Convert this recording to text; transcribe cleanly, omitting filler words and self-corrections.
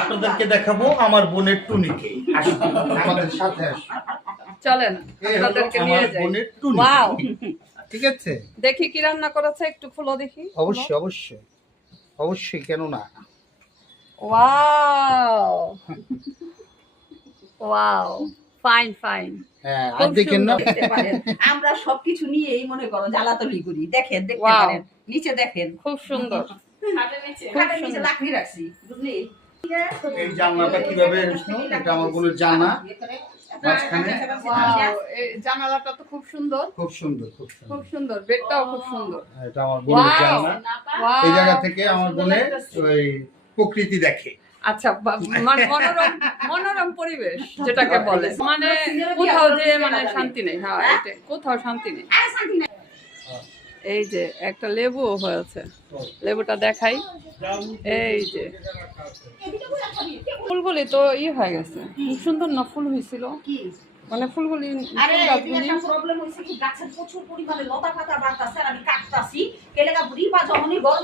আপনাদেরকে দেখাবো আমার বোনের টুনিকে। আসুন আমাদের সাথে আসুন। চলেন এই হলো আপনাদেরকে আমার নিয়ে যাই। বোনের টুনি। ওয়াও, ঠিক আছে, দেখি কি রান্না করেছে, একটু খুলো দেখি। অবশ্যই অবশ্যই অবশ্যই, কেন না। Wow wow, fine fine. হ্যাঁ, আর দেখেন না, আমরা সবকিছু নিয়েই মনে করো জ্বালাতলি করি। দেখেন, দেখতে Wow. পারেন, নিচে দেখেন, খুব সুন্দর। খাটের নিচে লাকড়ি রাখছি, বুঝলি? এই জানলাটা কিভাবে হয়েছিল, এটা আমার বোনের জানা, মাঝখানে। ওয়াও, এই জানালাটা তো খুব সুন্দর, খুব সুন্দর, খুব সুন্দর। খুব সুন্দর। বেডটাও খুব সুন্দর। এটা আমার বোনের Wow. জানা। ওয়াও, এই জায়গা থেকে আমার বোনের ওই প্রকৃতি দেখে। আচ্ছা, মনোরম মনোরম পরিবেশ যেটাকে বলে, মানে কোথাও যে মানে শান্তি নেই। হ্যাঁ, এটা কোথাও শান্তি নেই। আরে শান্তি নাই। এই যে একটা লেবু হয়েছে, লেবুটা দেখাই। এই যে ফুলগুলি তো হয়ে গেছে, খুব সুন্দর না ফুল হয়েছিল, কি? মানে ফুলগুলি আরে ফুল গাছগুলি। একটা প্রবলেম হইছে কি, গাছের প্রচুর পরিমাণে লতা পাতা বাড়তাছে আর আমি কাটতাছি, কেলেগা বুড়ি বা যখনই গরম